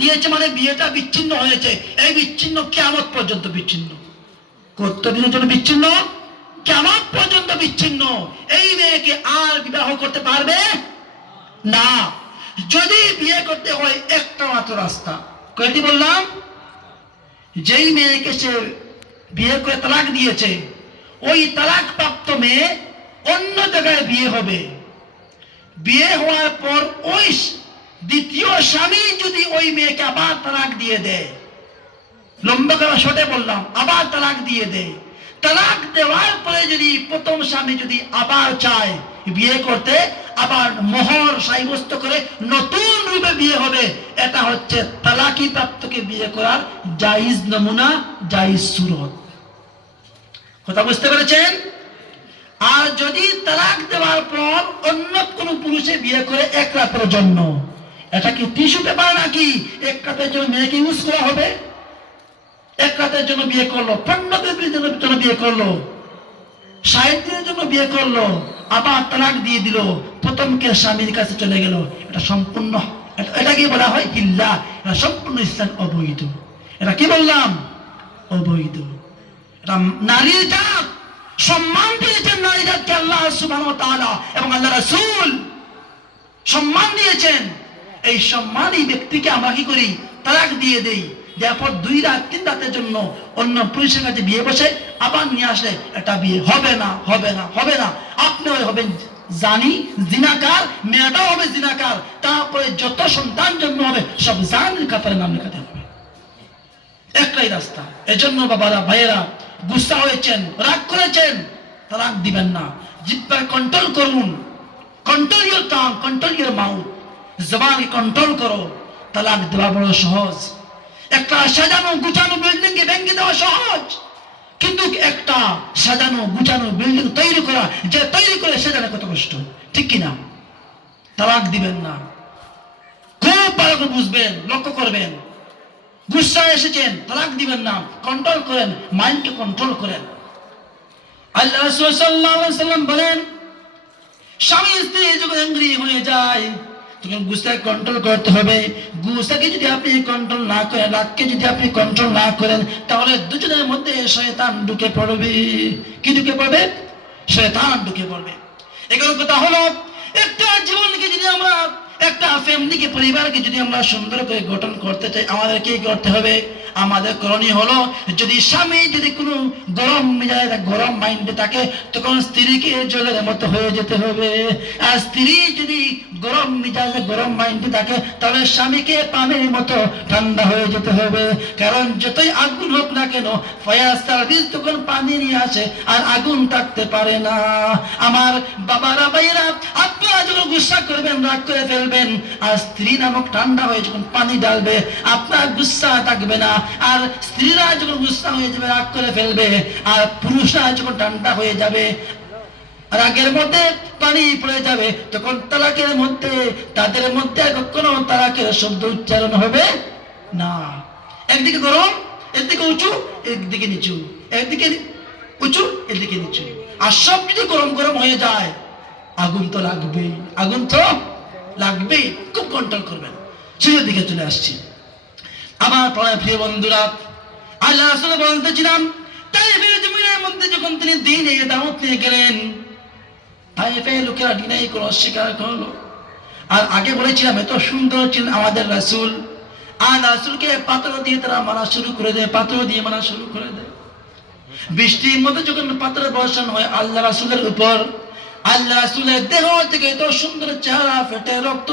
দিয়েছে মানে বিয়েটা বিচ্ছিন্ন হয়েছে, এই বিচ্ছিন্ন কিয়ামত পর্যন্ত বিচ্ছিন্ন। কতদিনের জন্য বিচ্ছিন্ন? কিয়ামত পর্যন্ত বিচ্ছিন্ন। এই মেয়েকে আর বিবাহ করতে পারবে না। যদি বিয়ে করতে হয় একটা মাত্র রাস্তা, কয়টি বললাম? যেই মেয়েকে সে বিয়ে করে তালাক দিয়েছে, ওই তালাক প্রাপ্ত মেয়ে অন্য জায়গায় বিয়ে হবে। বিয়ে হওয়ার পর ওই দ্বিতীয় স্বামী যদি ওই মেয়েকে আবার তালাক দিয়ে দেয়, লম্বা করা শর্টে বললাম, আবার তালাক দিয়ে দেয়, তালাক দেওয়ার পরে যদি প্রথম স্বামী যদি আবার চায় বিয়ে করতে, আবার মোহর সাব্যস্ত করে নতুন রূপে বিয়ে হবে। এটা হচ্ছে তালাকি প্রাপ্তকে বিয়ে করার জায়েজ নমুনা, জায়েজ সুরত। কথা বুঝতে পেরেছেন? আর যদি তালাক দেওয়ার পর অন্য কোন পুরুষে বিয়ে করে এক রাতের জন্য, এটা কি টিস্যু পেপার নাকি এক রাতের জন্য মেয়েকে ইউজ করা হবে? এক রাতের জন্য বিয়ে করলো, 15 দিনের জন্য বিয়ে করলো, 60 দিনের জন্য বিয়ে করলো, আবার তালাক দিয়ে দিল, প্রথমকে স্বামীর কাছে চলে গেল। এটা সম্পূর্ণ, এটাকে বলা হয় হিল্লা। এটা সম্পূর্ণ ইসলাম অবৈধ। এটা কি বললাম? অবৈধ। এটা নারীর জাত, সম্মান দিয়েছেন নারী জাতকে আল্লাহ সুবহানাহু ওয়া তাআলা এবং আল্লাহ রাসূল সম্মান দিয়েছেন। এই সম্মান এই ব্যক্তিকে আমরা কি করি? তালাক দিয়ে দেই। তারপর 2 রাত 3 রাতের জন্য অন্য পুরুষের কাছে বিয়ে বসে আবার নিয়ে আসলে এটা বিয়ে হবে না, হবে না, হবে না। আপনি হবেন জানি, জিনাকার, মেয়েটাও হবে জিনাকার, তারপরে যত সন্তান জন্ম হবে সব জানির কাতারে নাম লেখাতে হবে। একটাই রাস্তা। এজন্য বাবারা, ভাইয়েরা, গুসা হয়েছেন, রাগ করেছেন, তালাক দিবেন না। জিহ্বা কন্ট্রোল করুন। Control your tongue, control your mouth. জবানকে কন্ট্রোল করো। তালাক দেওয়া বড় সহজ। একটা সাজানো গুছানো বিল্ডিং কে ভেঙে দেওয়া সহজ, কিন্তু একটা সাজানো গুছানো বিল্ডিং তৈরি করা, যে তৈরি করে সাজানো কত কষ্ট, ঠিক কিনা? তালাক দিবেন না। খুব ভালো করে বুঝবেন, লক্ষ্য করবেন। গুসা এসেছেন, তালাক দিবেন না। কন্ট্রোল করেন, মাইন্ডকে কন্ট্রোল করেন। আল্লাহ রাসূল সাল্লাল্লাহু আলাইহি ওয়াসাল্লাম বলেন, স্বামী স্ত্রী যখন এঙ্গ্রি হয়ে যায় তখন গুসাকে কন্ট্রোল করতে হবে। গুসাকে যদি আপনি কন্ট্রোল না করেন, রাগকে যদি আপনি কন্ট্রোল না করেন, তাহলে দুজনের মধ্যে শয়তান ঢুকে পড়বে। কি ঢুকে পড়বে? শয়তান ঢুকে পড়বে। এগুলো কথা হলো, একটা জীবনকে যদি আমরা, একটা ফ্যামিলিকে, পরিবারকে যদি আমরা সুন্দর করে গঠন করতে চাই, আমাদের কি করতে হবে? আমাদের করণীয় হলো, যদি স্বামী যদি কোনো গরম মেজাজে, গরম মাইন্ডে থাকে, তখন স্ত্রীকে জলের মতো হয়ে যেতে হবে। আর স্ত্রী যদি গরম মেজাজে, গরম মাইন্ডে থাকে, তাহলে স্বামীকে পানির মতো ঠান্ডা হয়ে যেতে হবে। কারণ যতই আগুন হোক না কেন, ফায়ার সার্ভিস তখন পানি নিয়ে আসে, আর আগুন থাকতে পারে না। আমার বাবারা, ভাইয়েরা, আপনারা যখন গুসা করবেন, রাগ করে ফেলবেন, আর স্ত্রী নামক ঠান্ডা হয়ে যখন পানি ডালবে, আপনার গুসা থাকবে না। আর স্ত্রীরা যখন গুসা হয়ে যাবে, রাগ করে ফেলবে, আর পুরুষরা যখন ঠান্ডা হয়ে যাবে, রাগের মধ্যে পানি পড়ে যাবে, তখন তালাকের মধ্যে, তাদের মধ্যে কখনো তালাকের শব্দ উচ্চারণ হবে না। একদিকে গরম, একদিকে উঁচু, একদিকে নিচু, একদিকে উঁচু, একদিকে নিচু, আর সব যদি গরম গরম হয়ে যায়, আগুন তো লাগবেই, আগুন তো লাগবেই। খুব কন্ট্রোল করবেন। শেষের দিকে চলে আসছি। আমার প্রিয় বন্ধুরা, আল্লাহ রাসূল বলতেছিলাম, তাইফের জমিনের মধ্যে যখন তিনি দ্বীনে দাওয়াত নিয়ে গেলেন, তাইফের লোকেরা দ্বীনই কোনো অস্বীকার করলো। আর আগে বলেছিলাম, এত সুন্দর ছিলেন আমাদের রাসূল, আর রাসূলকে পাথর দিয়ে তারা মারা শুরু করে দেয়, পাথর দিয়ে মারা শুরু করে দেয়। বৃষ্টির মধ্যে যখন পাথরের বর্ষণ হয় আল্লাহ রাসূলের উপর, আল্লাহ রাসূলের দেহ থেকে এত সুন্দর চেহারা ফেটে রক্ত